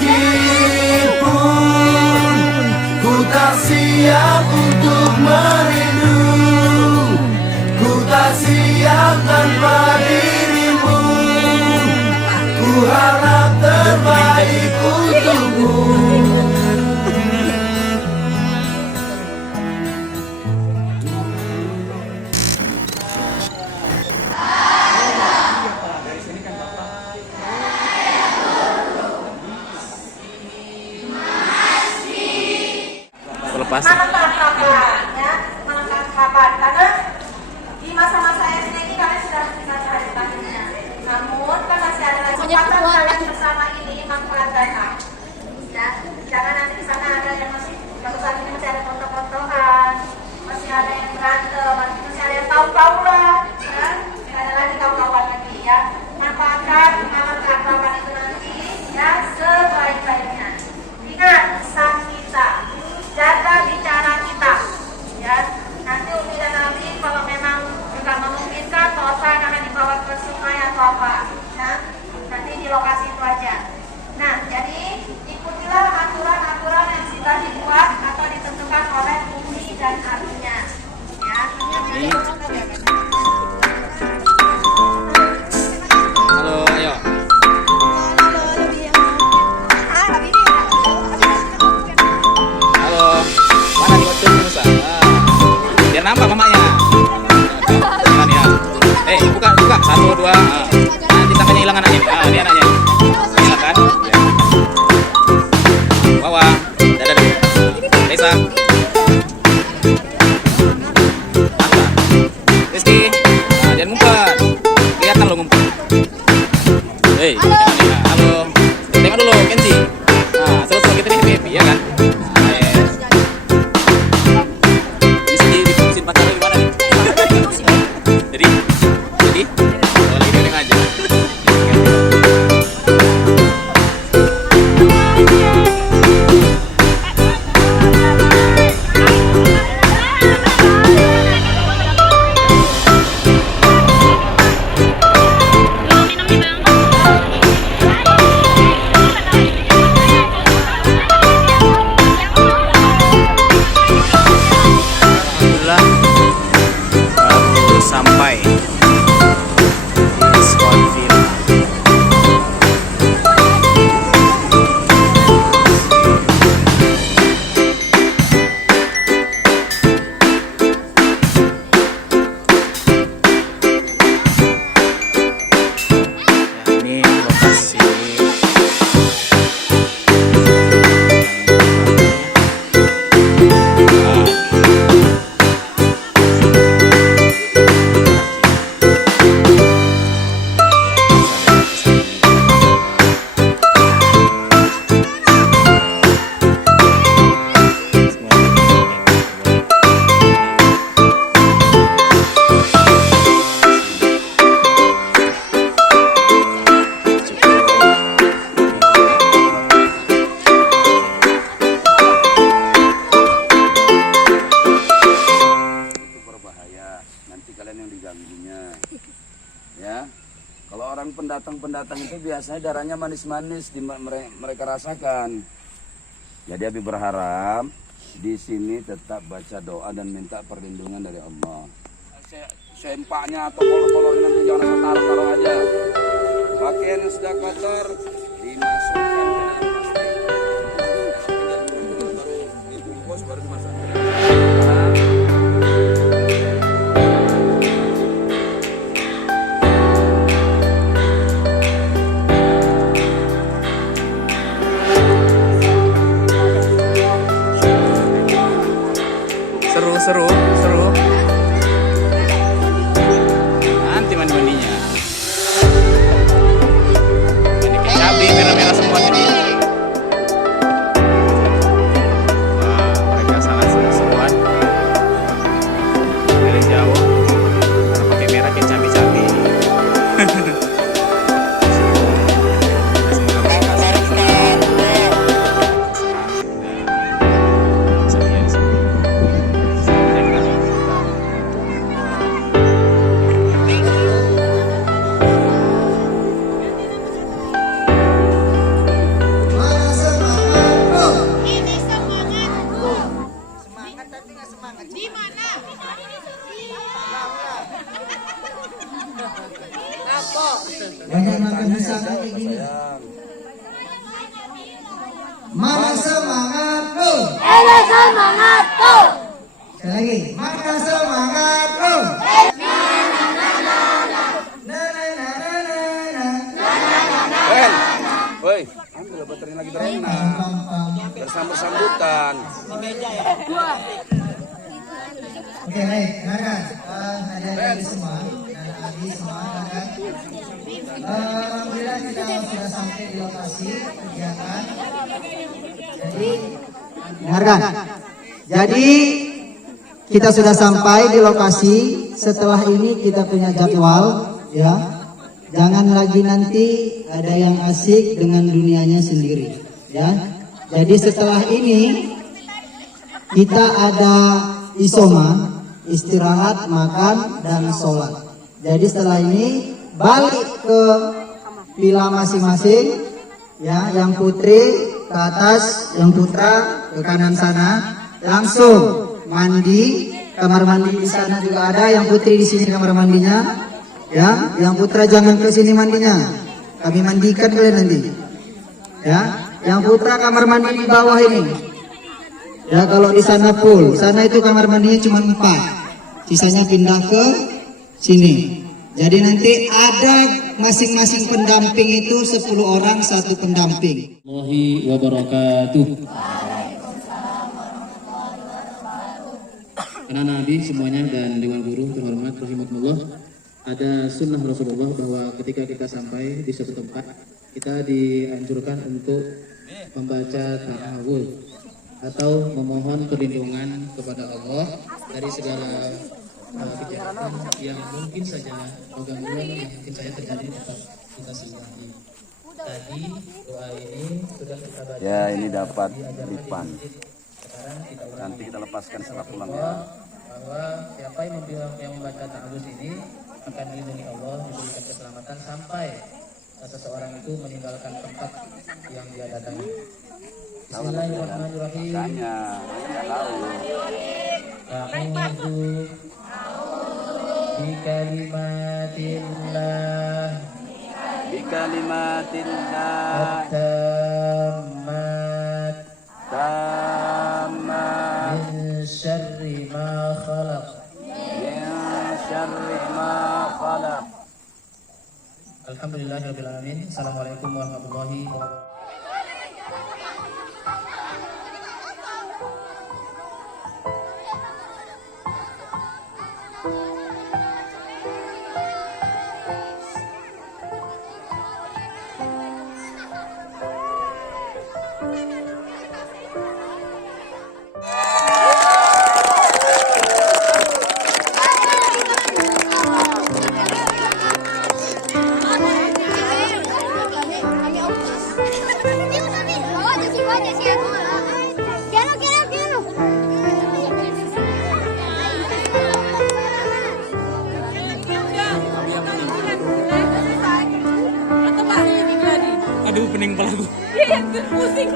Meskipun ku tak siap untuk merindu, ku tak siap tanpa dirimu. Ku harap terbaik untukmu. Lepas. Menentang kapan, ya, menentang kapan, karena di masa-masa SD ini kalian sudah bisa cari tahunnya. Namun kan masih ada kesempatan kalian bersama ini manfaatkan, ya. Jangan nanti di sana ada yang masih saat ini masih ada foto-fotoan, masih ada yang berantem, masih ada yang tahu-tahuan, ya. Ada lagi tahu-tahuan lagi, ya. Manfaatkan menentang kapan itu nanti, ya, sebaik-baiknya. Ingat pesan kita. Jaga bicara kita, ya. Nanti Umi dan Abi kalau memang juga memungkinkan bosan akan dibawa ke sungai atau apa, ya. Nanti di lokasi itu aja. Nah, jadi ikutilah aturan-aturan yang sudah dibuat atau ditentukan oleh Umi dan Abinya, ya. Halo, ayo. Mana di hotel Musa? Biar nampak mamanya. Jangan ya. Buka. 1, 2. Nanti tangannya hilang anaknya. Ini anaknya. Silakan. Bawa. Dadah. Desa. Mantap. Rizky. Jangan ngumpet. Kelihatan lo ngumpet. Jangan ya. Halo. Tengok dulu Kenzi. Terus kita nih happy ya kan? Sampai di Scottville. Ini lokasi ya. Kalau orang pendatang itu biasanya darahnya manis-manis mereka rasakan. Jadi Abi berharap di sini tetap baca doa dan minta perlindungan dari Allah. Sempaknya atau kolor-kolor nanti jangan asal taruh aja. Pakaian yang sudah kotor dimasukkan ke dalam plastik. Baru dibungkus baru dimasukkan. Seru. Nanti mandi-mandinya. Mandi kayak cabai merah-merah semua tadi. Wah, mereka sangat seru-seruan. Dari jauh. Karena pakai merah kayak cabai-cabai. Semoga mereka senang. Saya makan pisang kayak gini. Mana semangat lo? Semangat tuh. Sekali lagi, mana semangat lo? Woi, ambil baterai lagi berenang. Bersambut-sambutan. Oke, baik, dengarkan. Adik-adik semua, dan adik semua, dengarkan. Alhamdulillah kita sudah sampai di lokasi kegiatan. Jadi, dengarkan. Jadi, kita sudah sampai di lokasi. Setelah ini kita punya jadwal, ya. Jangan lagi nanti ada yang asik dengan dunianya sendiri, ya. Jadi setelah ini kita ada isoma, istirahat, makan, dan sholat. Jadi setelah ini balik ke villa masing-masing, ya. Yang putri ke atas, yang putra ke kanan sana, langsung mandi. Kamar mandi di sana juga ada, yang putri di sini kamar mandinya. Ya, yang putra jangan ke sini mandinya. Kami mandikan kalian nanti. Ya, yang putra kamar mandi di bawah ini. Ya, kalau di sana full, sana itu kamar mandinya cuma 4. Sisanya pindah ke sini. Jadi nanti ada masing-masing pendamping itu 10 orang, 1 pendamping. Warahmatullahi wabarakatuh. Anak-anak Nabi semuanya dan Dewan Guru terhormat rahimakumullah. Ada sunnah Rasulullah bahwa ketika kita sampai di suatu tempat, kita dianjurkan untuk membaca ta'awudz atau memohon perlindungan kepada Allah dari segala kejahatan yang mungkin saja atau gangguan yang mungkin saja terjadi di tempat kita sendiri. Tadi doa ini sudah kita baca. Ya, ini dapat lipan. Nanti kita lepaskan setelah pulang ya. Bahwa siapa yang membaca ta'awudz ini akan dilindungi Allah, diberikan keselamatan sampai seseorang itu meninggalkan tempat yang dia datangi. Bismillahirrahmanirrahim. Tanya, nggak tahu. A'udzu bikalimatillah at-tammat min syarri ma khalaq. Alhamdulillahirabbil alamin. Assalamualaikum warahmatullahi wabarakatuh. Aduh, pening pelaku. Pusing.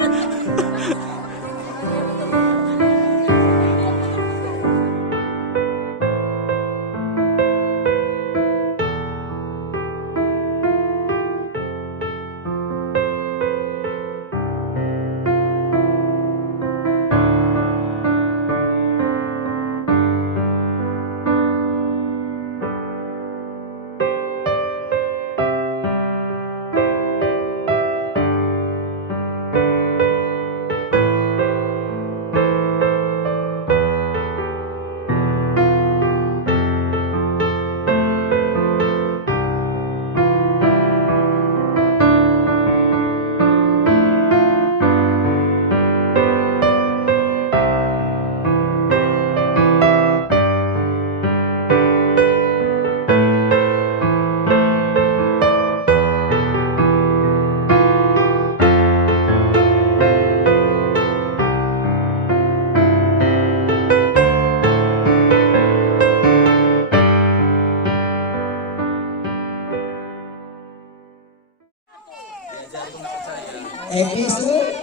Episode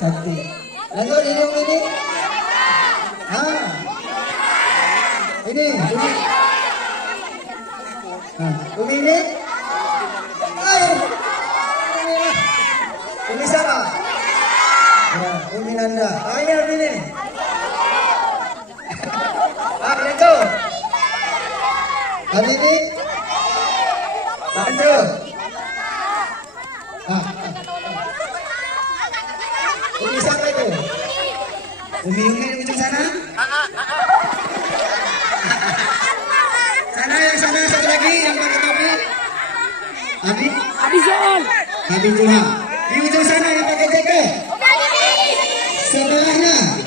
cantik. Lanjut hidung ini. Ini. Ini. Habibie, Andrew. Umi siapa itu? Umi di ujung sana? Sana yang sana satu lagi yang pakai topi. Abi Johan. Di ujung sana yang pakai jaket. Sebelahnya.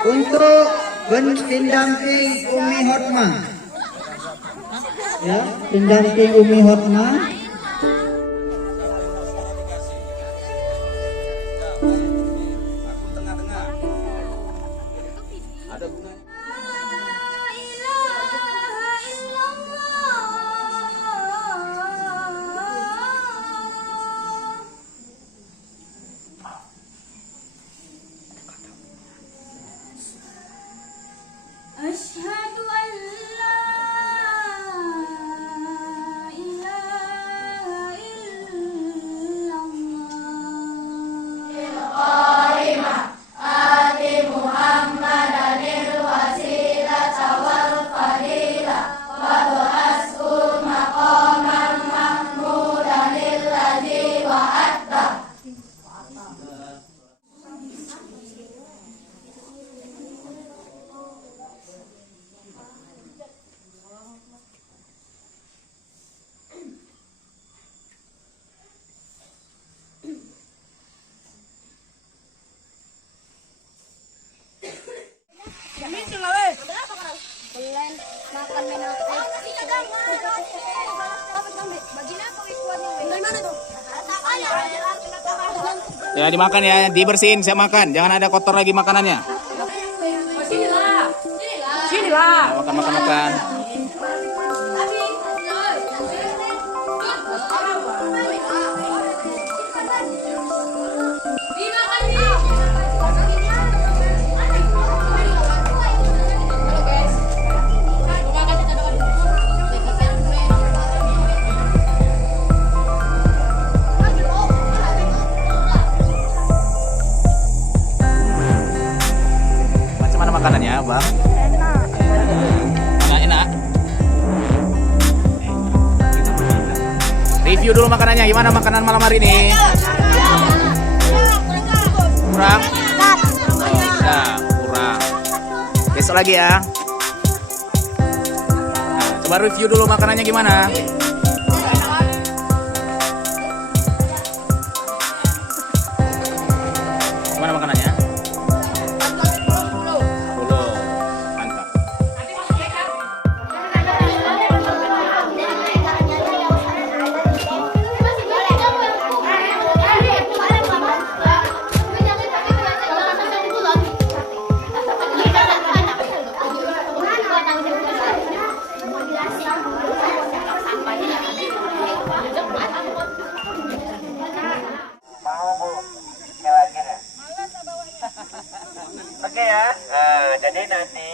Untuk pendamping Umi Hotma. Ya, pendamping Umi Hotma. Asyhadu an la ilaha illallah. Makan minum Ya dimakan ya, dibersihin saya makan. Jangan ada kotor lagi makanannya. Sinilah. Makan. Macam mana makanannya, Bang? Enak. Review dulu makanannya. Gimana makanan malam hari ini? Kurang? Kurang. Besok lagi ya. Nah, coba review dulu makanannya gimana? Gimana makanannya? 10. Mantap. Oke ya, jadi nanti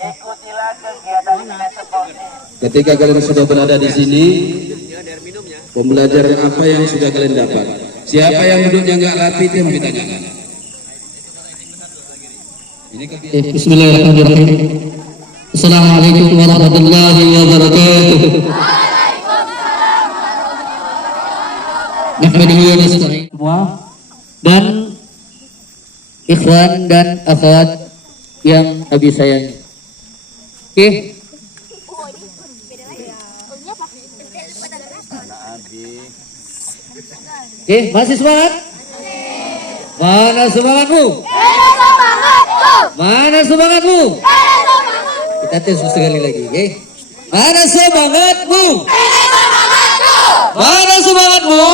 ikutilah kegiatan seperti. Ketika kalian sudah berada di sini, pembelajaran apa yang sudah kalian dapat? Siapa yang duduknya nggak rapi itu yang mau ditanyakan. Bismillahirrahmanirrahim. Assalamualaikum warahmatullahi wabarakatuh. Semua dan ikhwan dan akhwat yang Abi sayangi. Oke. Oke, masih semangat? Mana semangatmu? Mana semangatmu? Kita tes sekali lagi, oke? Mana semangatmu? Mana semangatmu?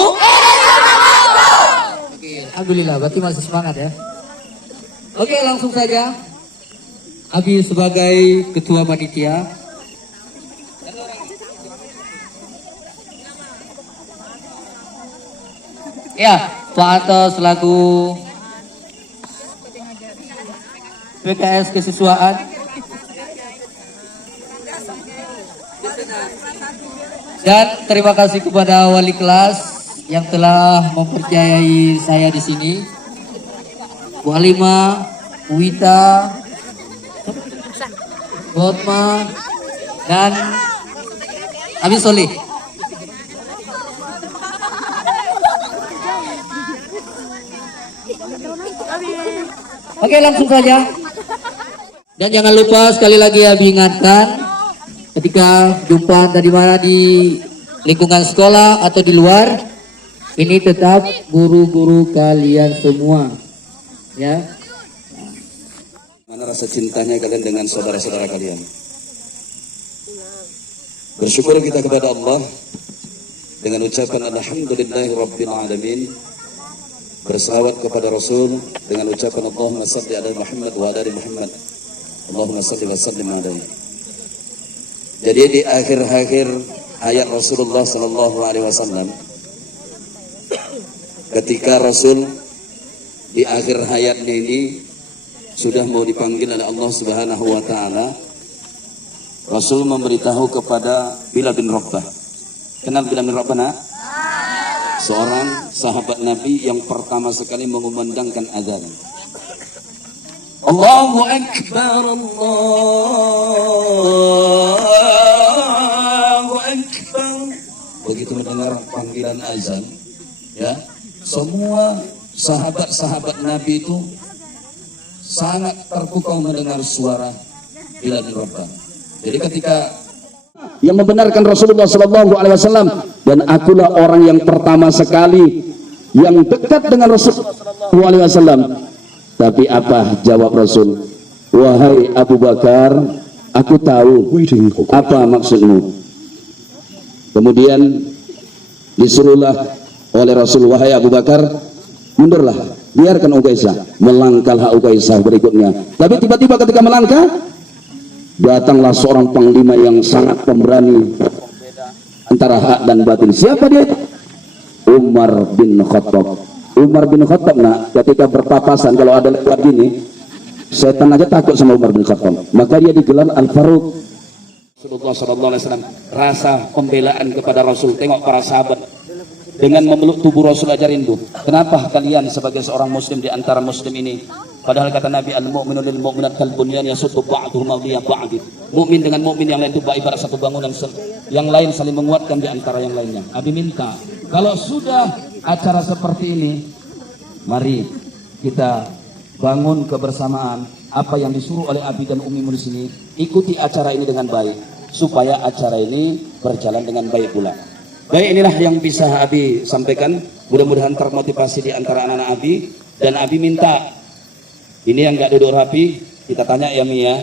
Oke, alhamdulillah, berarti masih semangat ya. Oke, langsung saja. Abi sebagai ketua panitia. Ya, Pak Ato selaku PKS Kesiswaan. Dan terima kasih kepada wali kelas yang telah mempercayai saya di sini. Bu Halimah, Wita, Botma, dan Abi Solih. Oke, langsung saja. Dan jangan lupa sekali lagi Abi ingatkan, ketika jumpa tadi mana di lingkungan sekolah atau di luar, ini tetap guru-guru kalian semua, ya. Mana rasa cintanya kalian dengan saudara-saudara kalian? Bersyukur kita kepada Allah dengan ucapan alhamdulillahi rabbil alamin. Bersalawat kepada Rasul dengan ucapan Allahumma salli ala Muhammad wa ala ali Muhammad. Allahumma salli wa sallim alaihi. Jadi di akhir-akhir ayat Rasulullah sallallahu alaihi wasallam, ketika Rasul di akhir hayatnya ini sudah mau dipanggil oleh Allah Subhanahu wa taala, Rasul memberitahu kepada Bilal bin Rabah. Kenal Bilal bin Rabah, nak? Seorang sahabat Nabi yang pertama sekali mengumandangkan azan. Allahu Akbar, Allahu Akbar. Begitu mendengar panggilan azan, ya, semua sahabat-sahabat Nabi itu sangat terpukau mendengar suara Bilal bin Rabah. Jadi ketika yang membenarkan Rasulullah Sallallahu Alaihi Wasallam, dan akulah orang yang pertama sekali yang dekat dengan Rasulullah Sallallahu Alaihi Wasallam. Tapi apa jawab Rasul? Wahai Abu Bakar, aku tahu apa maksudmu. Kemudian disuruhlah oleh Rasul, wahai Abu Bakar, mundurlah, biarkan Uqaisah, melangkahlah Uqaisah berikutnya. Tapi tiba-tiba ketika melangkah, datanglah seorang panglima yang sangat pemberani antara hak dan batin. Siapa dia? Umar bin Khattab. Umar bin Khattab, nak, ketika berpapasan kalau ada lewat gini, setan aja takut sama Umar bin Khattab. Maka dia digelar Al-Faruq. Rasulullah SAW rasa pembelaan kepada Rasul. Tengok para sahabat dengan memeluk tubuh Rasul aja rindu. Kenapa kalian sebagai seorang muslim di antara muslim ini? Padahal kata Nabi, al-mu'minu lil mu'minat kal bunyan yasuddu ba'duhum awliya ba'd. Mukmin dengan mukmin yang lain itu ibarat satu bangunan, yang lain saling menguatkan di antara yang lainnya. Abi minta, kalau sudah acara seperti ini, mari kita bangun kebersamaan. Apa yang disuruh oleh Abi dan Umi di sini, ikuti acara ini dengan baik supaya acara ini berjalan dengan baik pula. Baik, inilah yang bisa Abi sampaikan. Mudah-mudahan termotivasi di antara anak-anak Abi. Dan Abi minta, ini yang nggak duduk rapi, kita tanya ya Mia.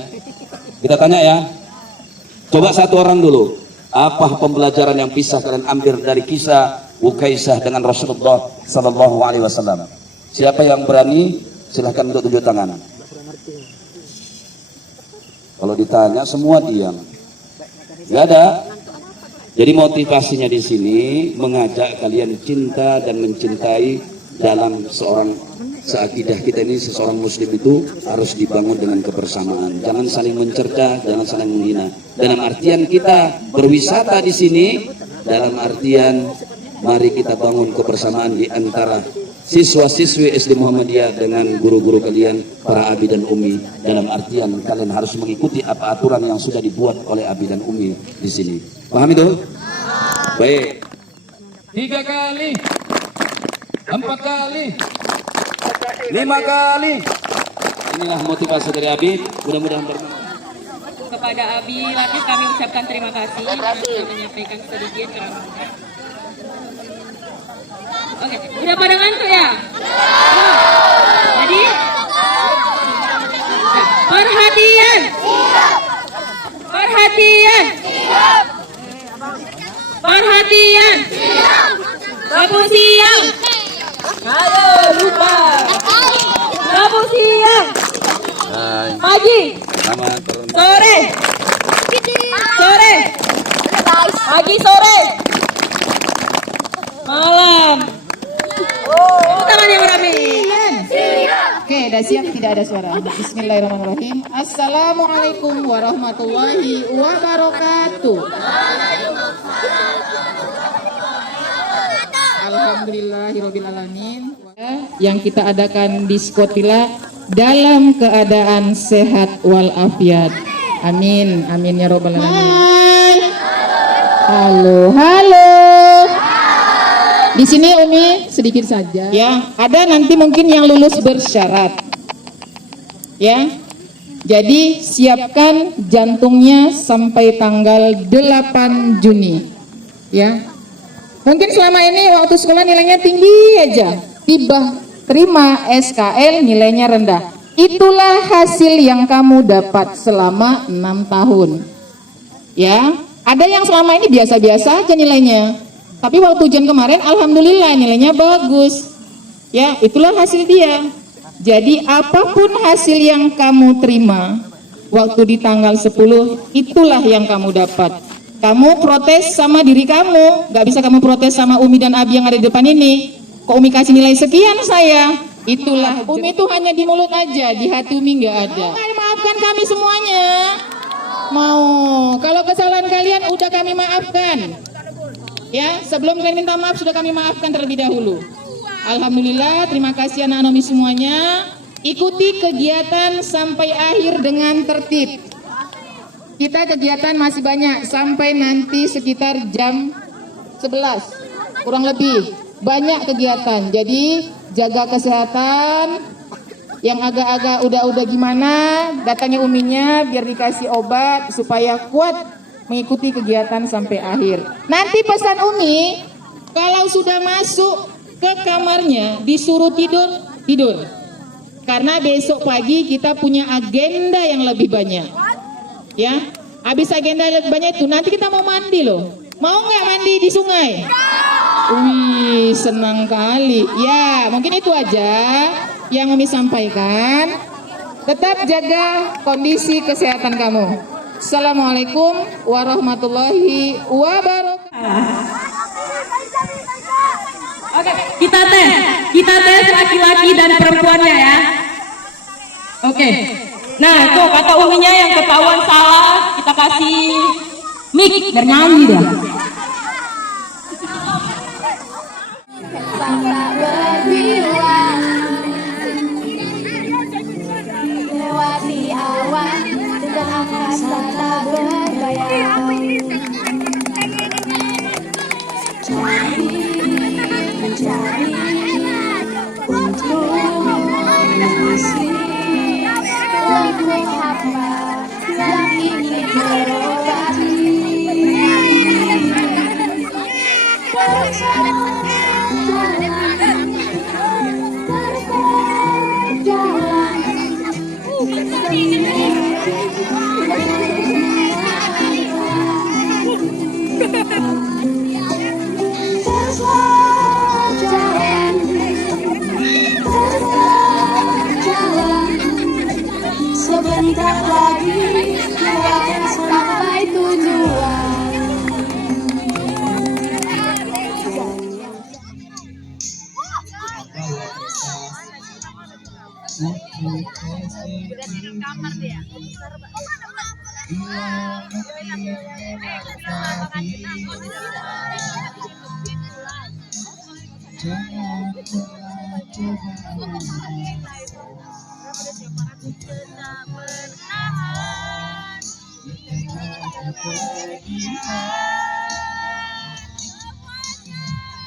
Kita tanya ya. Coba satu orang dulu. Apa pembelajaran yang bisa kalian ambil dari kisah Uqaisah dengan Rasulullah Sallallahu Alaihi Wasallam? Siapa yang berani? Silahkan untuk tunjuk tangan. Kalau ditanya semua diam. Nggak ada. Jadi motivasinya di sini mengajak kalian cinta dan mencintai dalam seorang seakidah kita ini. Seseorang muslim itu harus dibangun dengan kebersamaan. Jangan saling mencerca, jangan saling menghina. Dalam artian kita berwisata di sini, dalam artian mari kita bangun kebersamaan di antara siswa-siswi SD Muhammadiyah dengan guru-guru kalian, para Abi dan Umi. Dalam artian kalian harus mengikuti apa aturan yang sudah dibuat oleh Abi dan Umi di sini. Paham itu? Baik. 3 kali, 4 kali, 5 kali. Inilah motivasi dari Abi. Mudah-mudahan bermanfaat. Kepada Abi Latif kami ucapkan terima kasih dan menyampaikan sedikit keramatnya. Oke, udah pada ngantuk ya? Jadi perhatian, perhatian, perhatian, Rabu siang, ayo lupa, Rabu siang, pagi, sore, sore, pagi, sore, malam. Tepuk tangan yang rapi. Oke, udah siap, tidak ada suara. Bismillahirrahmanirrahim. Assalamualaikum warahmatullahi wabarakatuh. Alhamdulillahirobbilalamin. Yang kita adakan di Skotila dalam keadaan sehat walafiat. Amin, amin ya robbal alamin. Halo, halo. Di sini Umi sedikit saja. Ya, ada nanti mungkin yang lulus bersyarat. Ya. Jadi siapkan jantungnya sampai tanggal 8 Juni. Ya. Mungkin selama ini waktu sekolah nilainya tinggi aja. Tiba terima SKL nilainya rendah. Itulah hasil yang kamu dapat selama 6 tahun. Ya. Ada yang selama ini biasa-biasa aja nilainya. Tapi waktu ujian kemarin alhamdulillah nilainya bagus. Ya, itulah hasil dia. Jadi apapun hasil yang kamu terima waktu di tanggal 10, itulah yang kamu dapat. Kamu protes sama diri kamu, gak bisa kamu protes sama Umi dan Abi yang ada di depan ini. Kok Umi kasih nilai sekian saya? Itulah, Umi itu hanya di mulut aja, di hati Umi gak ada. Maafkan kami semuanya. Mau, kalau kesalahan kalian udah kami maafkan. Ya, sebelum kalian minta maaf sudah kami maafkan terlebih dahulu. Alhamdulillah, terima kasih anak-anak Umi semuanya. Ikuti kegiatan sampai akhir dengan tertib. Kita kegiatan masih banyak sampai nanti sekitar jam 11 kurang lebih. Banyak kegiatan. Jadi jaga kesehatan. Yang agak-agak udah gimana, datangnya Uminya biar dikasih obat supaya kuat mengikuti kegiatan sampai akhir. Nanti pesan Umi, kalau sudah masuk ke kamarnya disuruh tidur. Karena besok pagi kita punya agenda yang lebih banyak. Ya, habis agenda yang lebih banyak itu nanti kita mau mandi loh. Mau nggak mandi di sungai? Wih, senang kali. Ya, mungkin itu aja yang Umi sampaikan. Tetap jaga kondisi kesehatan kamu. Assalamualaikum warahmatullahi wabarakatuh. Oke, kita tes laki-laki dan perempuannya ya. Oke. Nah, tuh kata Uminya yang ketahuan salah, kita kasih mic biar nyanyi dah. Tak berbilang lewati awan dan angkasa tak berbayang. Mencari untuk mengisi lagu apa yang ingin terobati. Sebentar lagi kita akan sampai tujuan.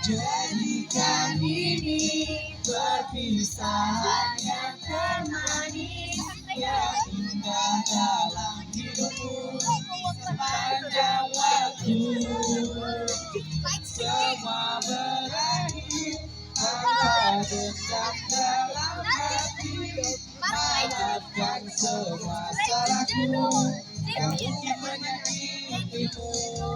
Jadikan ini perpisahan yang termanis, yang indah dalam hidupku sepanjang waktu. Semua berakhir tanpa dendam dalam hati. Maafkan semua salahku yang mungkin menyakitimu.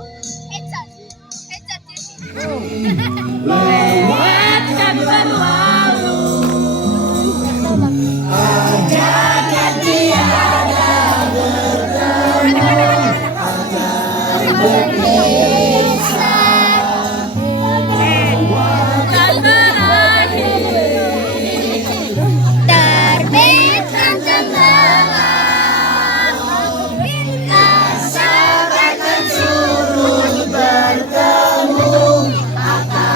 Lewat dan berlalu, ajakan tiada bertemu, akan berpisah, dan berakhir. Terbitkan cendera, angkasa akan surut bertemu, akan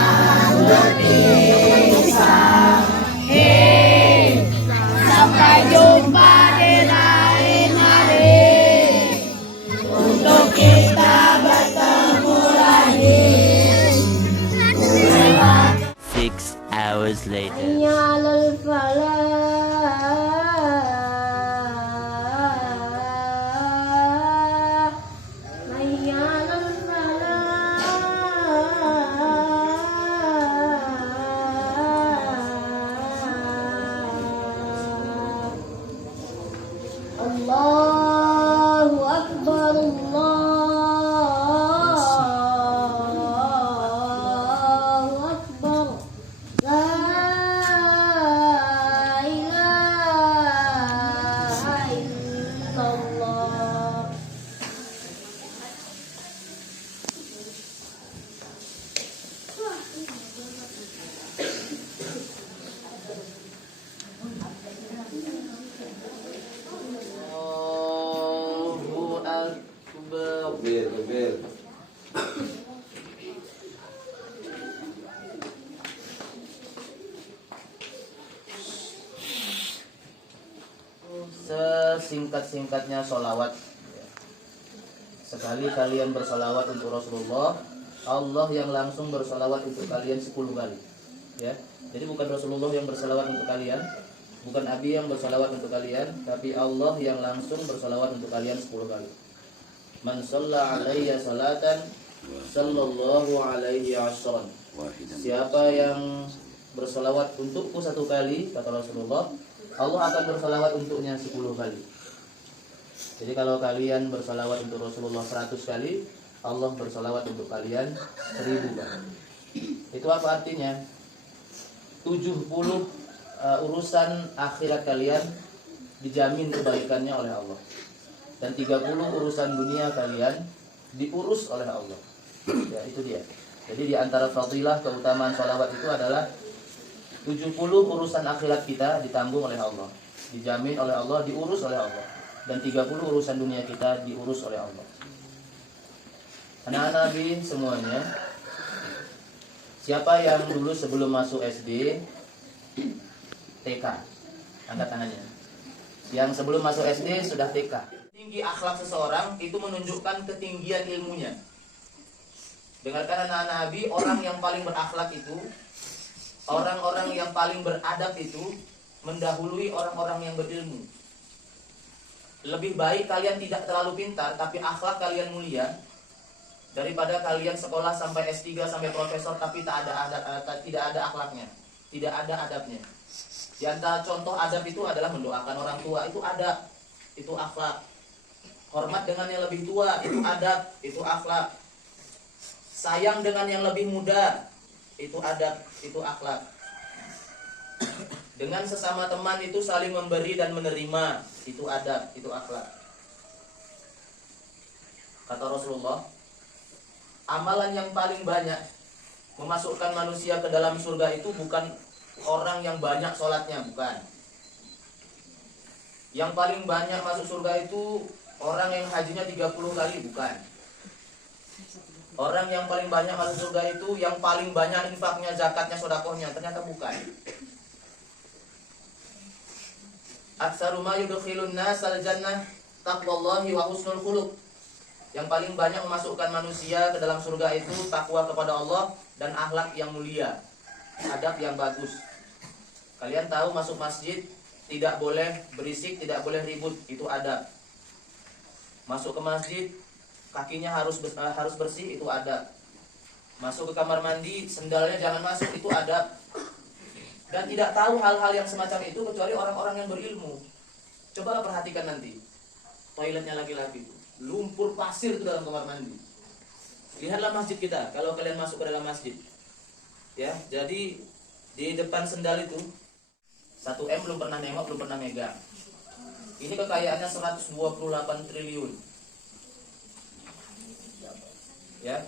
Takbir. Sesingkat-singkatnya sholawat. Sekali kalian bersolawat untuk Rasulullah, Allah yang langsung bersolawat untuk kalian 10 kali. Ya, jadi bukan Rasulullah yang bersolawat untuk kalian, bukan Abi yang bersolawat untuk kalian, tapi Allah yang langsung bersolawat untuk kalian 10 kali. Man shalla alayya salatan sallallahu alaihi asyran. Siapa yang bersolawat untukku 1 kali, kata Rasulullah, Allah akan bersolawat untuknya 10 kali. Jadi kalau kalian bersolawat untuk Rasulullah 100 kali, Allah bersolawat untuk kalian 1000 kali. Itu apa artinya? 70 urusan akhirat kalian dijamin kebaikannya oleh Allah. Dan 30 urusan dunia kalian diurus oleh Allah. Ya, itu dia. Jadi di antara fadilah keutamaan sholawat itu adalah 70 urusan akhirat kita ditanggung oleh Allah, dijamin oleh Allah, diurus oleh Allah. Dan 30 urusan dunia kita diurus oleh Allah. Anak-anak Nabi semuanya, siapa yang dulu sebelum masuk SD, TK? Angkat tangannya. Yang sebelum masuk SD sudah TK. Tinggi akhlak seseorang itu menunjukkan ketinggian ilmunya. Dengarkan anak-anak Nabi, orang yang paling berakhlak itu, orang-orang yang paling beradab itu mendahului orang-orang yang berilmu. Lebih baik kalian tidak terlalu pintar tapi akhlak kalian mulia daripada kalian sekolah sampai S3 sampai profesor tapi tidak ada akhlaknya, tidak ada adabnya. Di antara contoh adab itu adalah mendoakan orang tua, itu adab, itu akhlak. Hormat dengan yang lebih tua, itu adab, itu akhlak. Sayang dengan yang lebih muda, itu adab, itu akhlak. Dengan sesama teman itu saling memberi dan menerima, itu adab, itu akhlak. Kata Rasulullah, amalan yang paling banyak memasukkan manusia ke dalam surga itu bukan orang yang banyak sholatnya, bukan. Yang paling banyak masuk surga itu orang yang hajinya 30 kali, bukan. Orang yang paling banyak masuk surga itu yang paling banyak infaknya, zakatnya, sedekahnya, ternyata bukan. Aktsaru ma yudkhilun nasal jannah taqwallahi wa husnul khuluq. Yang paling banyak memasukkan manusia ke dalam surga itu takwa kepada Allah dan akhlak yang mulia, adab yang bagus. Kalian tahu masuk masjid tidak boleh berisik, tidak boleh ribut, itu adab. Masuk ke masjid kakinya harus bersih, itu adab. Masuk ke kamar mandi sendalnya jangan masuk, itu adab. Dan tidak tahu hal-hal yang semacam itu kecuali orang-orang yang berilmu. Coba perhatikan nanti toiletnya laki-laki itu, lumpur pasir itu dalam kamar mandi. Lihatlah masjid kita, kalau kalian masuk ke dalam masjid, ya, jadi di depan sendal itu 1M belum pernah nengok, belum pernah megang. Ini kekayaannya 128 triliun. Ya.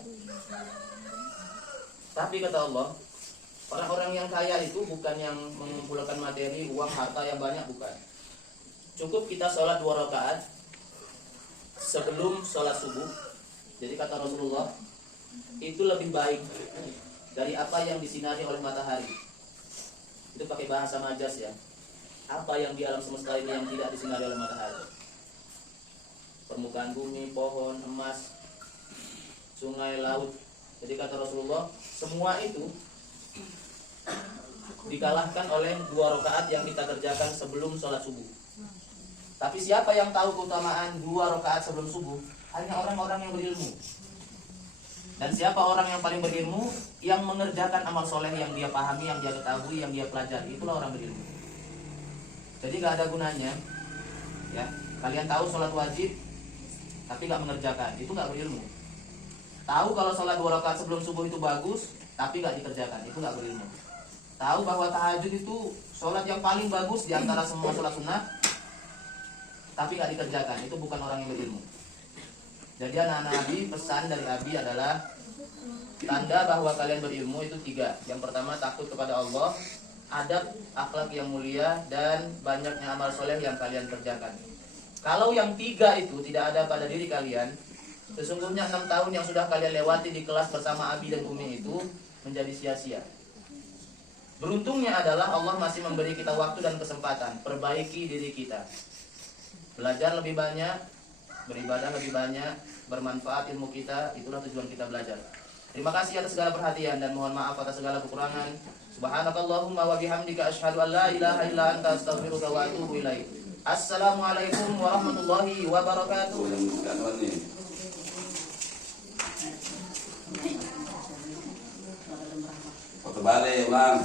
Tapi kata Allah, orang-orang yang kaya itu bukan yang mengumpulkan materi, uang, harta yang banyak, bukan. Cukup kita sholat 2 rakaat sebelum sholat subuh. Jadi kata Rasulullah, itu lebih baik dari apa yang disinari oleh matahari. Itu pakai bahasa majas ya. Apa yang di alam semesta ini yang tidak disinari oleh matahari? Permukaan bumi, pohon, emas, sungai, laut. Jadi kata Rasulullah, semua itu dikalahkan oleh 2 rakaat yang kita kerjakan sebelum sholat subuh. Tapi siapa yang tahu keutamaan 2 rakaat sebelum subuh? Hanya orang-orang yang berilmu. Dan siapa orang yang paling berilmu? Yang mengerjakan amal soleh yang dia pahami, yang dia ketahui, yang dia pelajari. Itulah orang berilmu. Jadi gak ada gunanya, ya, kalian tahu sholat wajib tapi gak mengerjakan, itu gak berilmu. Tahu kalau sholat 2 rakaat sebelum subuh itu bagus tapi gak dikerjakan, itu gak berilmu. Tahu bahwa tahajud itu sholat yang paling bagus di antara semua sholat sunnah tapi gak dikerjakan, itu bukan orang yang berilmu. Jadi anak-anak Abi, pesan dari Abi adalah tanda bahwa kalian berilmu itu 3. Yang pertama, takut kepada Allah, adab, akhlak yang mulia, dan banyaknya amal soleh yang kalian kerjakan. Kalau yang 3 itu tidak ada pada diri kalian, Sesungguhnya 6 tahun yang sudah kalian lewati di kelas bersama Abi dan Umi itu menjadi sia-sia. Beruntungnya adalah Allah masih memberi kita waktu dan kesempatan. Perbaiki diri kita. Belajar lebih banyak, beribadah lebih banyak, bermanfaat ilmu kita, itulah tujuan kita belajar. Terima kasih atas segala perhatian dan mohon maaf atas segala kekurangan. Subhanakallahumma wa bihamdika asyhadu an la ilaha illa anta astaghfiruka wa atubu ilaik. Assalamualaikum warahmatullahi wabarakatuh. Foto balik, ulang.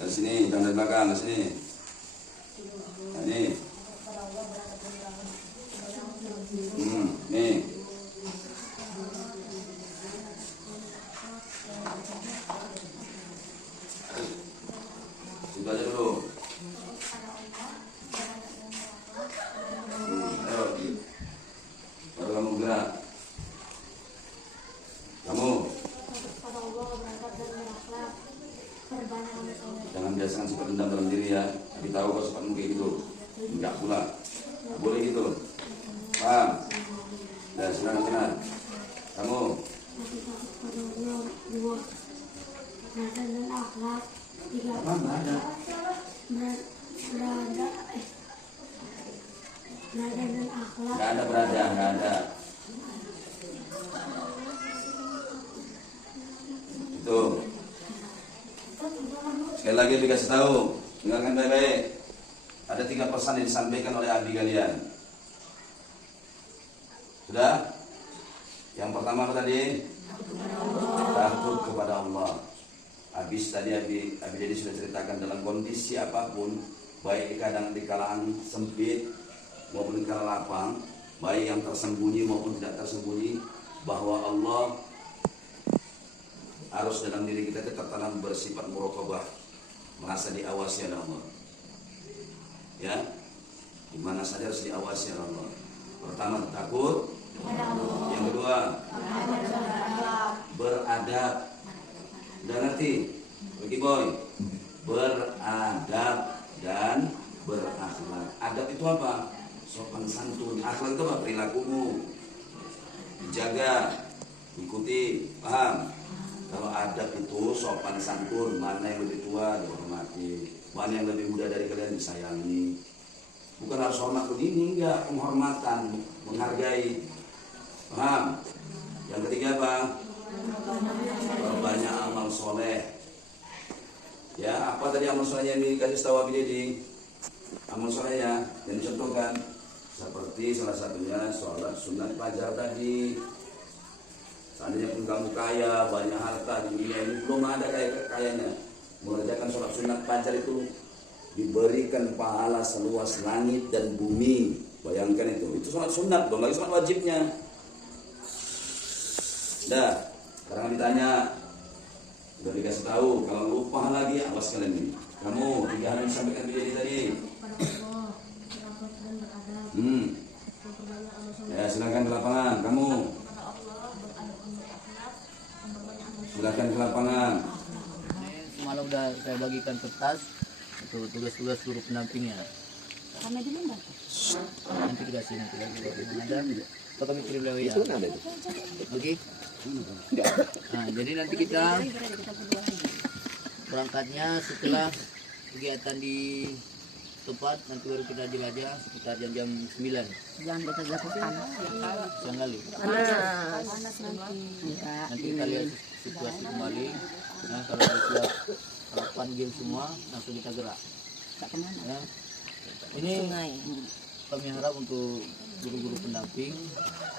Dari sini, jangan dari belakang, dari sini. Nah, ini. Nih. Situ aja dulu. Ayo. Baru kamu gerak. Kamu. Jangan biasakan sifat dendam dalam diri ya. Tapi tahu kalau sifatmu kayak gitu. Enggak pula. Nggak boleh gitu. Paham? Dan silakan kenal. Kamu. Apa? Nggak ada. Nggak ada berada, nggak ada. Itu. Sekali lagi dikasih tahu, dengarkan baik-baik. Ada 3 pesan yang disampaikan oleh Abi kalian. Sudah? Yang pertama apa tadi? Takut kepada Allah. Habis tadi Abi jadi sudah ceritakan dalam kondisi apapun, baik kadang di kalangan sempit maupun di kalangan lapang, baik yang tersembunyi maupun tidak tersembunyi, bahwa Allah harus dalam diri kita tertanam bersifat muraqabah, merasa diawasi oleh Allah. Ya, di mana saja harus diawasi oleh Allah. Pertama takut, yang kedua beradab. Dan nanti, bagi boy, beradab dan berakhlak. Adab itu apa? Sopan santun. Akhlak itu apa? Perilakumu dijaga, ikuti, paham? Kalau adab itu sopan santun, mana yang lebih tua dihormati, mana yang lebih muda dari kalian disayangi. Bukan harus hormat begini, enggak, penghormatan, menghargai. Paham? Yang ketiga apa? Banyak amal soleh. Ya, apa tadi amal soleh yang dikasih tahu Abi Dedi? Amal solehnya yang dicontohkan seperti salah satunya sholat sunat fajar tadi. Seandainya pun kamu kaya, banyak harta di dunia ini, belum ada kayanya, mengerjakan sholat sunat fajar itu diberikan pahala seluas langit dan bumi. Bayangkan itu sholat sunat, belum lagi sholat wajibnya. Dah, sekarang ditanya, udah dikasih tahu, kalau lupa lagi, awas kalian ini. Kamu 3 hal yang disampaikan video tadi. Ya, silakan ke lapangan. Kamu. Silakan ke lapangan. Semalam udah saya bagikan kertas untuk tugas-tugas guru pendampingnya. Nanti kita sini ada. Atau kami kirim lewat ya. Oke. Nah, jadi nanti kita berangkatnya setelah kegiatan di tempat, nanti baru kita jelajah sekitar jam 9. Jangan dekat-dekatan. Siang kali. Nanti kita lihat situasi kembali. Nah, kalau sudah harapan game semua, langsung kita gerak. Ya. Ini kami harap untuk guru-guru pendamping,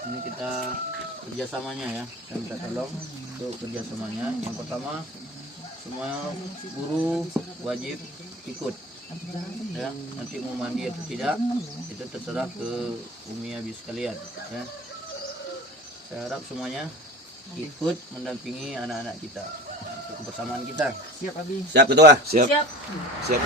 ini kita kerjasamanya ya, saya minta tolong untuk kerjasamanya. Yang pertama, semua guru wajib ikut ya. Nanti mau mandi atau tidak itu terserah ke Umi Abi sekalian ya. Saya harap semuanya ikut mendampingi anak-anak kita untuk kebersamaan kita. Siap Abi? Siap ketua. Siap. Siap.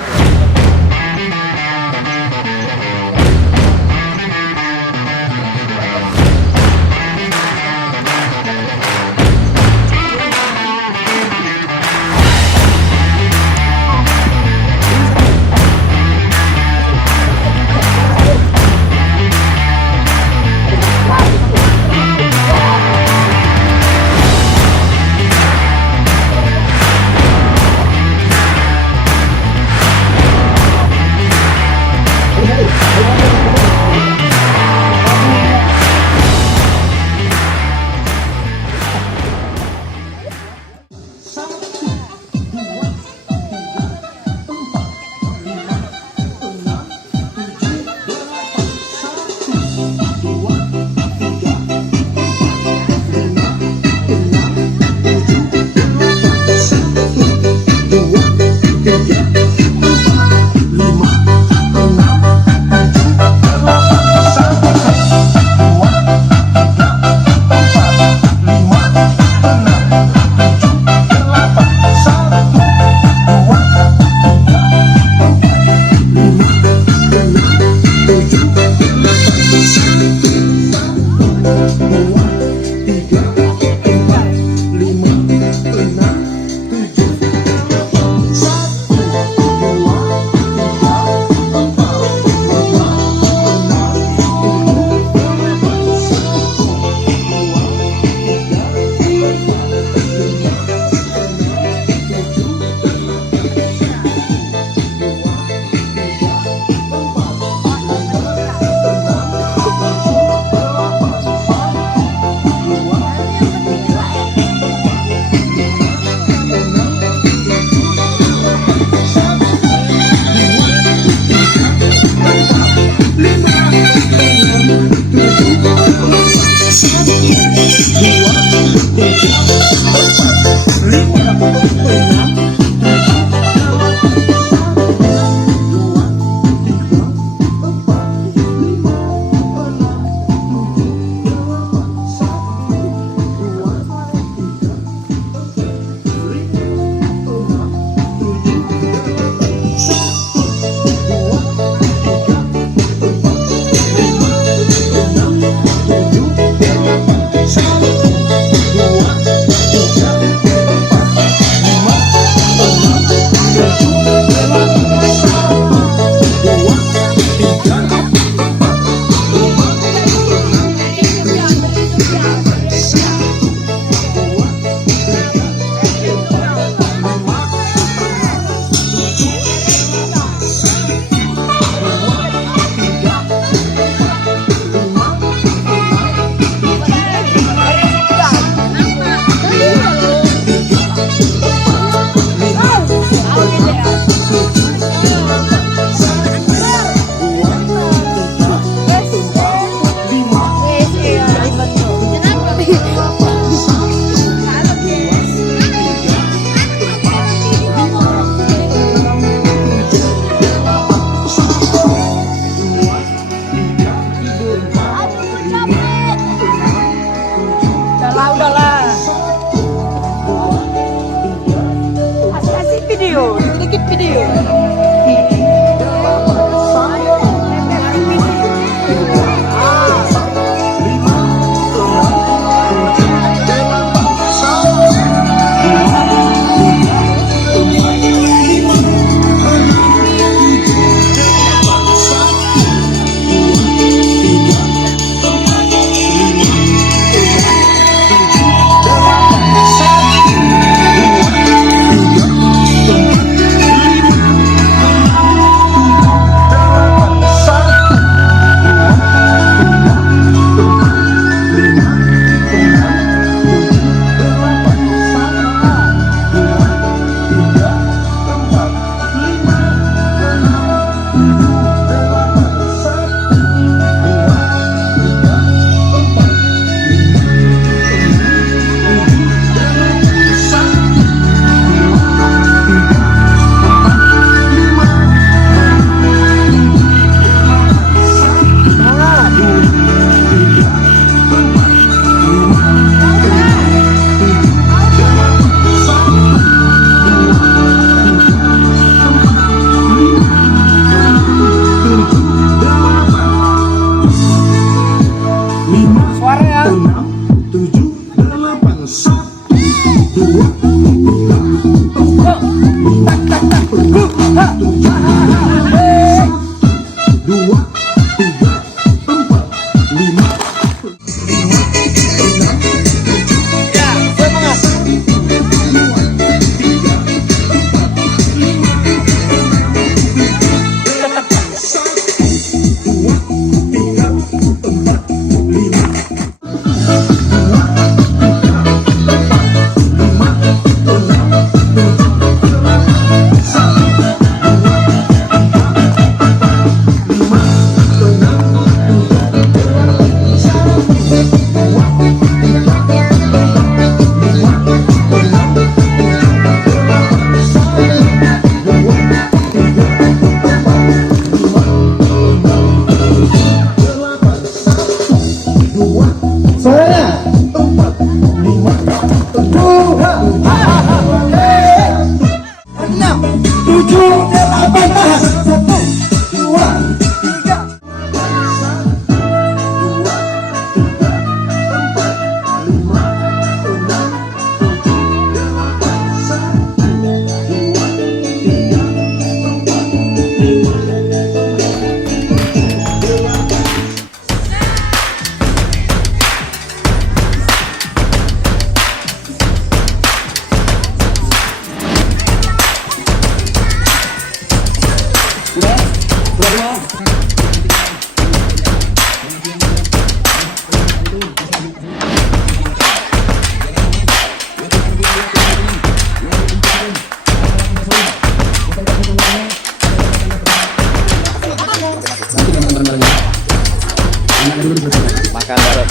Makan bareng.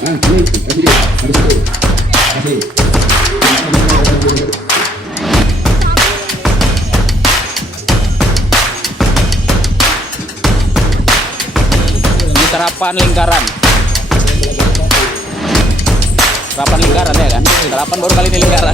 Ini kasih dia, harus itu. Kasih. Ini terapan lingkaran. Terapan lingkaran ya kan? Terapan baru kali ini lingkaran.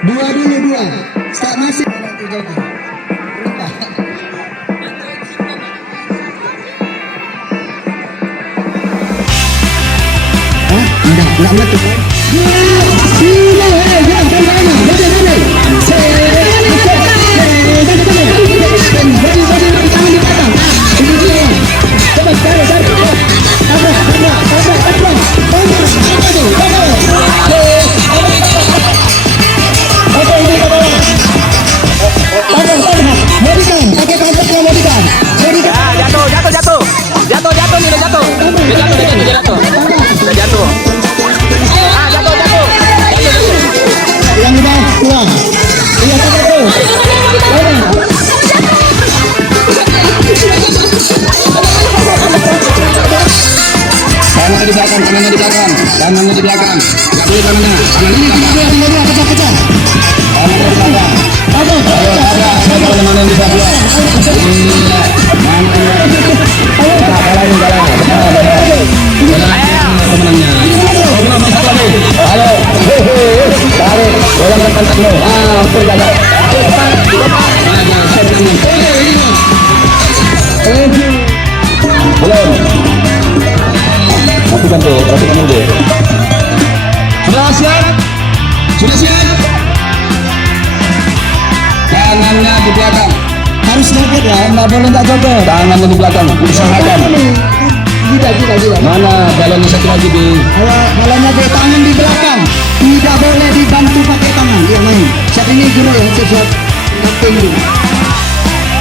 Dua dulu dua. Start masih nanti jadi. Lupa. Hah? Enggak mati kan? Yang udah pulang. Iya tuh. Tangannya di belakang, tangannya di belakang, tangannya di belakang. Enggak boleh tangannya, tangannya di belakang. Pecah. Tangannya di belakang. Ayo, teman-teman di belakang. Temenannya. Belum bisa lagi. Halo. Tarik. Bolong ke pantatmu. Oke, jaga. Belum. Matikan tuh, matikan dulu. Sudah siap? Sudah siap? Tangannya di belakang. Harus joget ya, nggak boleh nggak joget. Tangannya di belakang, usahakan. Tidak. Mana balonnya satu lagi di? Balonnya di tangan di belakang. Tidak boleh dibantu pakai tangan. Yang main. Saat ini guru ya, siap kapten dulu.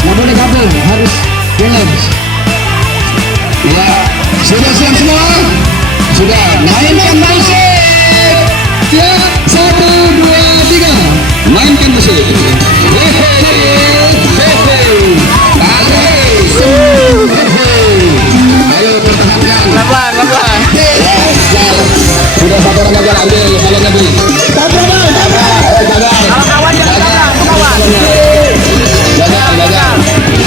Nggak boleh gabung, harus relax. Ya, sudah siap semua? Sudah, mainkan musik. Siap, 1, 2, 3. Mainkan musik. Ayo pertahankan. Pelan-pelan. Sudah satu orang aja ambil balonnya beli. Tabrak. Ayo gagal. Kalau kawannya kawan. Gagal.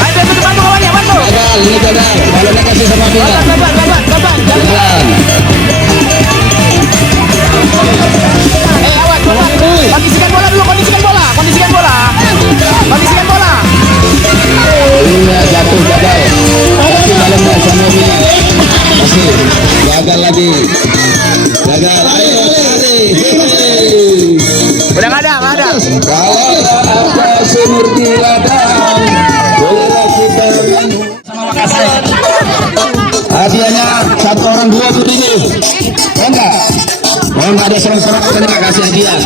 Ayo bantu kawannya, bantu. Gagal, ini gagal. Balonnya kasih sama dia. Gagal. Jalan. Awas. Kondisikan bola dulu, kondisikan bola. Iya, jatuh, gagal. Kasih balonnya sama dia. Kasih. Gagal lagi. Gagal. Ayo, udah nggak ada. Kalau ada sumur di ladang, bolehlah kita minum. Sama Makassar. Hadiahnya satu orang 20.000. Enggak? Oh, nggak ada serang-serang, kita nggak kasih hadiah.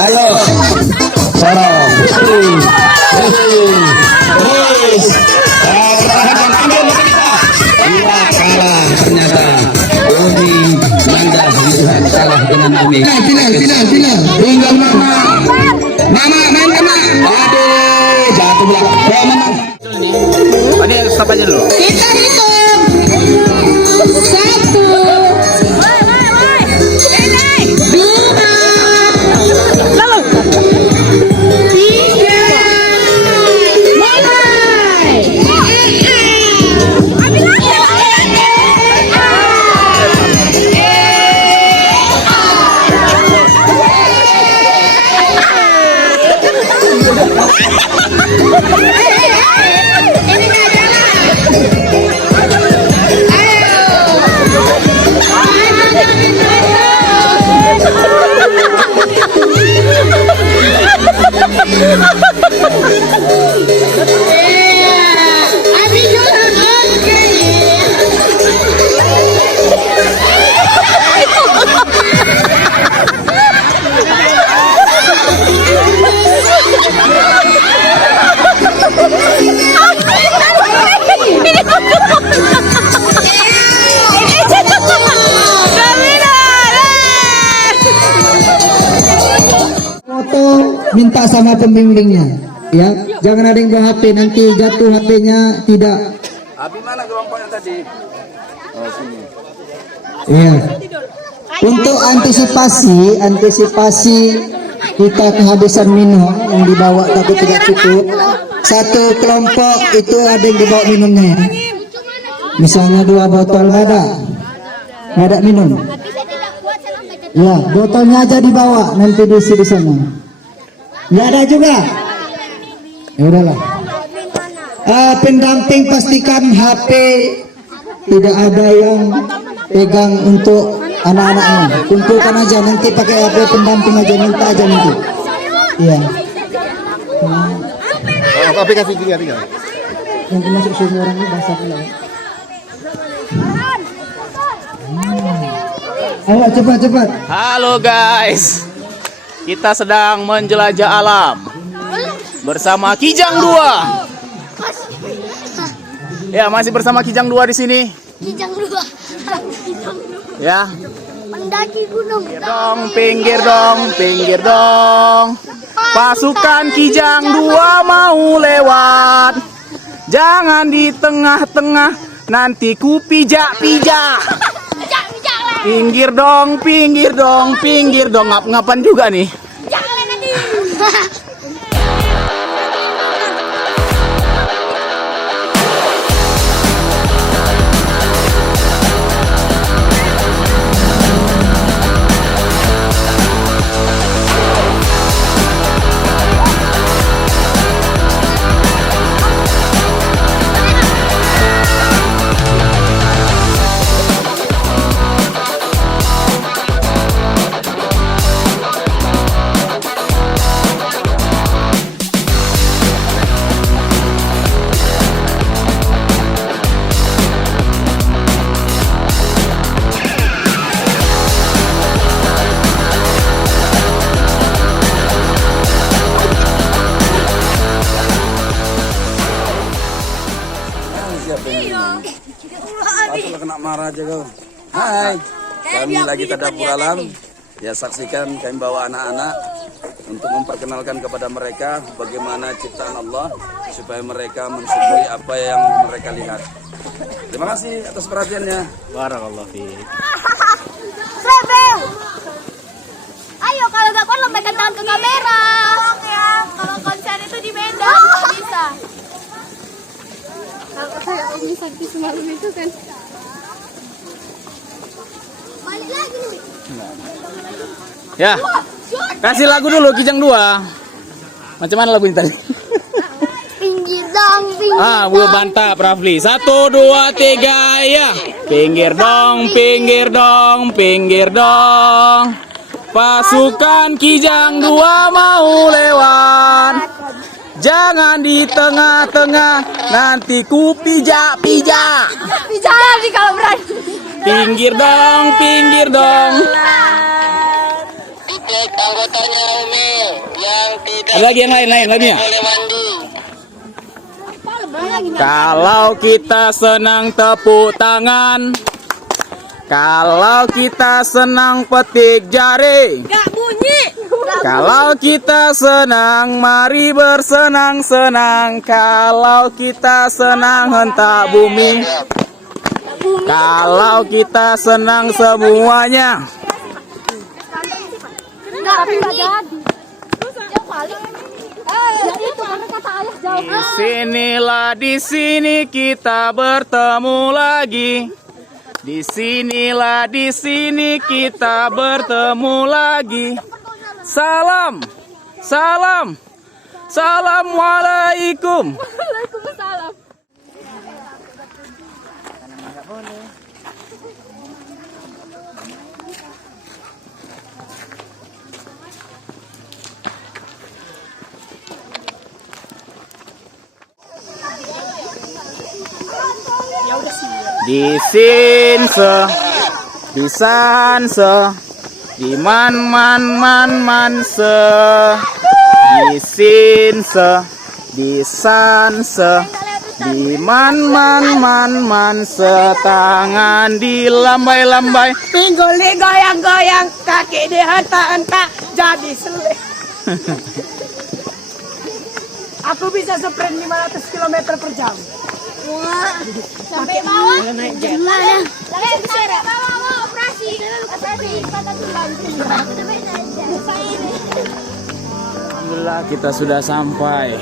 Ayo, sorong. Terus. Pertahankan, ambil kita. Iya, kalah ternyata. Odi Manda Yuhan kalah dengan Ami. Final. Tinggal Mama main kena. Aduh, jatuh belakang. Oh, ini stop aja dulu. Kita hitung. 1, 2, 3, mulai. minta sama pembimbingnya, ya. Jangan ada yang bawa HP, nanti jatuh HP-nya tidak. Abi mana kelompoknya tadi? Oh, sini. Iya. Untuk antisipasi kita kehabisan minum yang dibawa tapi tidak cukup. Satu kelompok itu ada yang dibawa minumnya, ya. Misalnya 2 botol nggak ada minum. Ya, botolnya aja dibawa, nanti diisi di sana. Nggak ada juga. Ya udahlah. Pendamping pastikan HP tidak ada yang pegang untuk anak-anaknya. Kumpulkan aja, nanti pakai HP pendamping aja, minta aja nanti. Iya. Aplikasi 3. Yang termasuk semua orang ini bahasa pula. Ayo cepat. Halo guys, kita sedang menjelajah alam bersama Kijang 2. Ya, masih bersama Kijang 2 di sini. Kijang 2. Ya. Mendaki gunung. Pinggir dong. Pasukan Kijang 2 mau lewat. Jangan di tengah-tengah, nanti ku pijak-pijak. Pinggir dong. Ngapan juga nih. Jangan nanti. Kena marah aja kau. Hai, kami lagi tadabbur alam. Ya, saksikan kami bawa anak-anak untuk memperkenalkan kepada mereka bagaimana ciptaan Allah supaya mereka mensyukuri apa yang mereka lihat. Terima kasih atas perhatiannya. Barakallahu fiik. Ayo kalau nggak kuat lambaikan tangan ke kamera. Ya, kalau konser itu di Medan nggak bisa. Kalau kayak Umi Sakti semalam itu kan. Balik lagi nih. Ya. Kasih lagu dulu Kijang 2. Macam mana lagu ini tadi? Pinggir dong. Bu mantap Rafli. 1, 2, 3 ya. Pinggir dong. Pasukan Kijang 2 mau lewat. Jangan di tengah-tengah, nanti ku pijak-pijak. Pijak sih kalau berani. Pinggir dong. Titik anggotanya Umi yang tidak Ada lagi yang lain lainnya. boleh mandi. Kalau kita senang tepuk tangan, kalau kita senang petik jari, Gak bunyi. kalau kita senang mari bersenang-senang, kalau kita senang hentak bumi, kalau kita senang semuanya. Enggak, tapi enggak jadi. Jauh kali. Jadi itu karena kata ayah jauh. Di sini kita bertemu lagi. Disinilah di sini kita bertemu lagi. Salam. Assalamualaikum. Waalaikumsalam. Di sinse, di sanse, di manse, di sinse, di sanse, di manse, tangan dilambai-lambai, Pinggul digoyang-goyang, kaki dihentak-hentak, jadi seleh. Aku bisa sprint 500 km per jam. Wah, sampai bawah. Gimana? Sampai bawah operasi. Patah tulang. Alhamdulillah kita sudah sampai.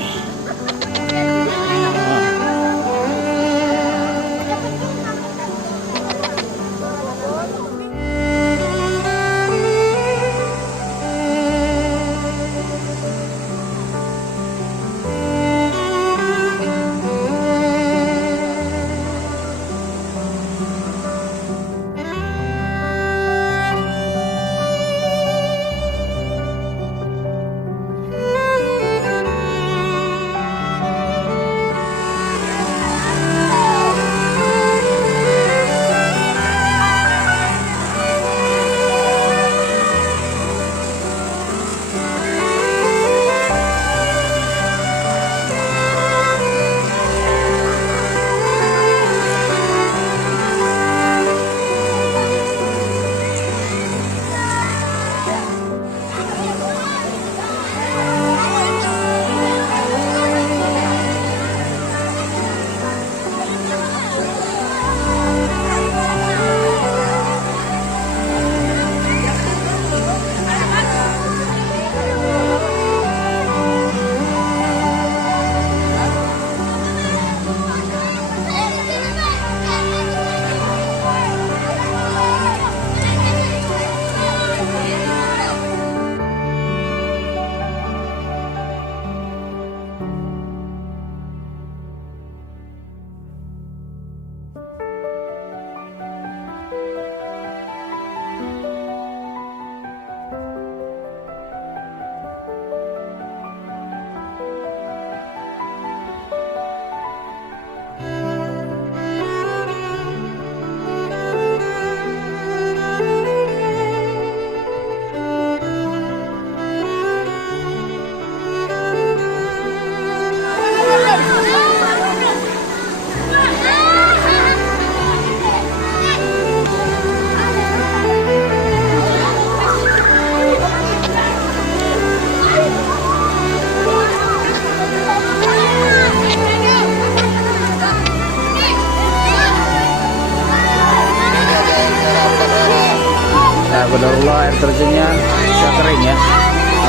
Qadarullah air terjunnya bisa kering ya,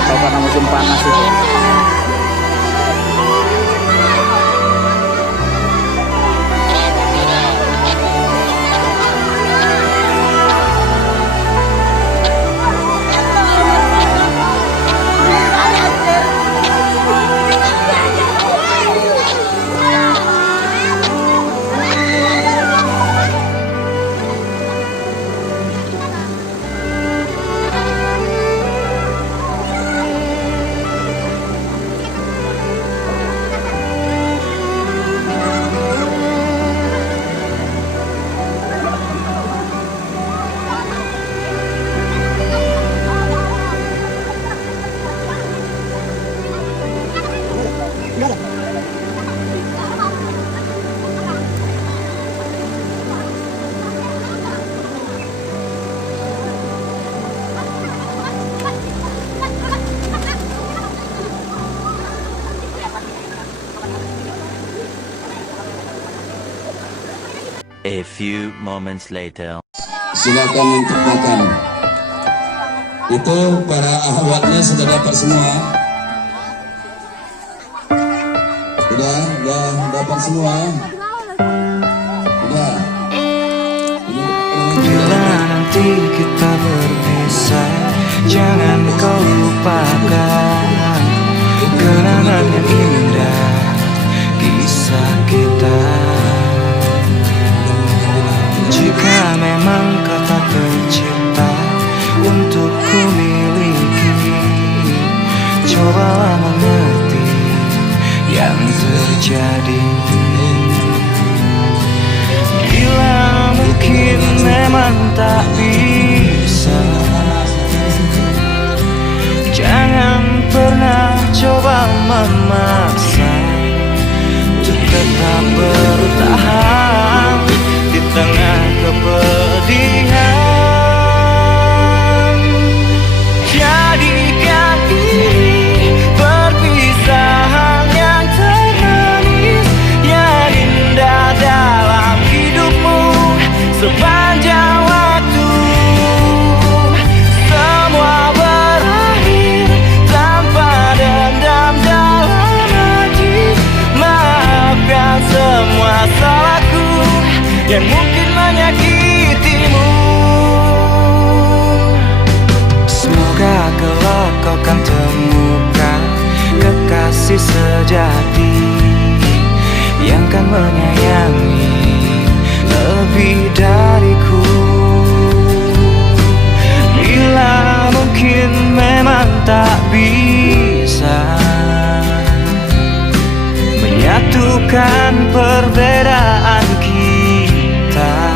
atau karena musim panas itu. A few moments later. Silakan untuk makan. Itu para ahwatnya sudah dapat semua. Udah dapat semua. Udah. Bila nanti kita berpisah, jangan kau lupakan kenangan yang indah, kisah kita. Jika memang kau tak tercipta untuk ku miliki, cobalah mengerti yang terjadi. Bila mungkin memang tak bisa, jangan pernah coba memaksa untuk tetap bertahan di tengah kepedihan. Jadikan ini perpisahan yang sepanjang waktu. Semua berakhir tanpa dendam dalam hati. Maafkan semua salahku yang mungkin menyakitimu. Semoga kelak kau kan temukan kekasih sejati yang kan menyayangi lebih dariku. Bila mungkin memang tak bisa menyatukan perbedaan kita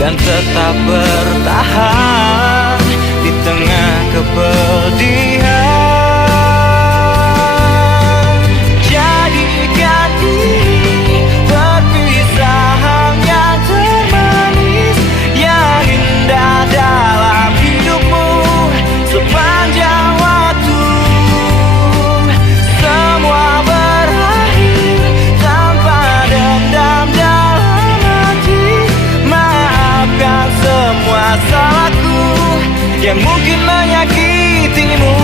dan tetap bertahan di tengah kepedihan. Jadikan ini perpisahan yang termanis, yang indah dalam hidupmu sepanjang waktu. Semua berakhir tanpa dendam dalam hati. Maafkan semua salahku yang mungkin menyakitimu.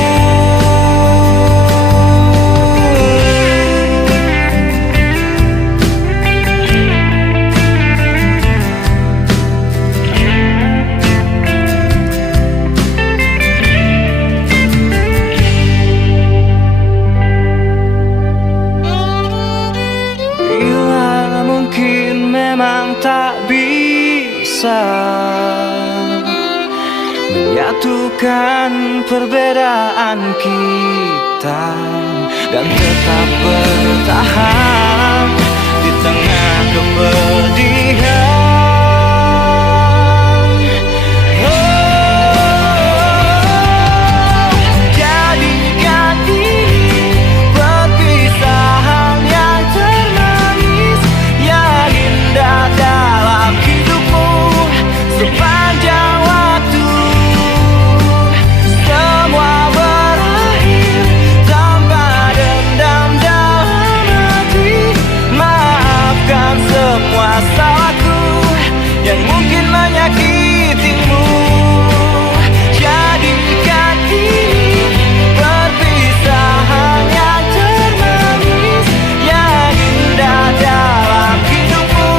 Bila mungkin memang tak bisa menyatukan perbedaan kita dan tetap bertahan di tengah kepedihan. Jadikan ini perpisahan yang termanis, yang indah dalam hidupmu sepanjang waktu. Semua berakhir tanpa dendam dalam hati. Maafkan semua salahku yang mungkin menyakitimu. Jadikan ini perpisahan yang termanis, yang indah dalam hidupmu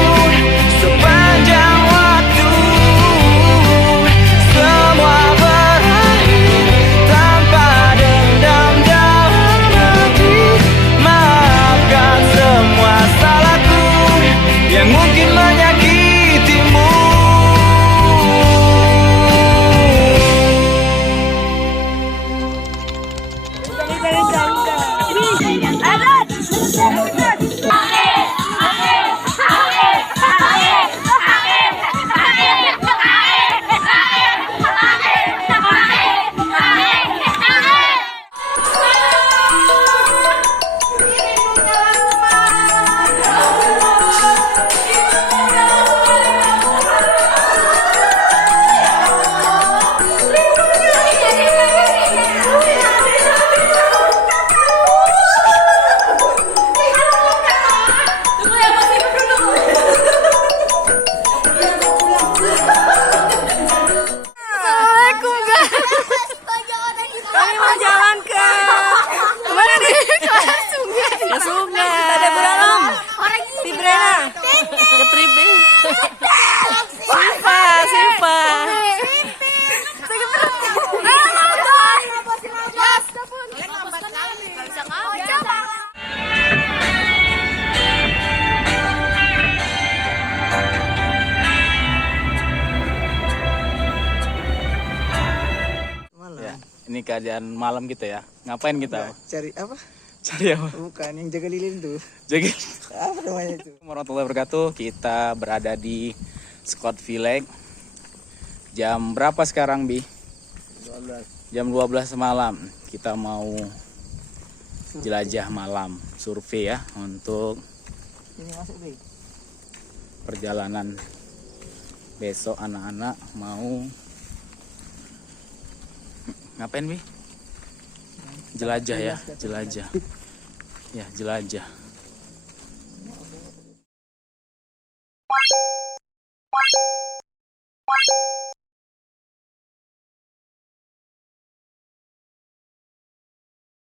sepanjang waktu. Semua berakhir tanpa dendam dalam hati. Maafkan semua salahku yang mungkin menyakitimu. Kami mau jalan ke mana nih? Ke sungai. Ada beralam. Tibrena. Ke Tribe. Siva. Ini keadaan malam kita ya. Ngapain kita? Cari apa? Cari apa? Bukan yang jaga lilin tuh. Jaga. Apa namanya itu? Warahmatullahi wabarakatuh. Kita berada di Scott Village. Jam berapa sekarang, Bi? 12. Jam 12 malam. Kita mau jelajah malam, survei ya untuk Ini masuk, Bi. perjalanan besok. Anak-anak mau ngapain, Bi? Jelajah ya, jelajah. Ya, jelajah.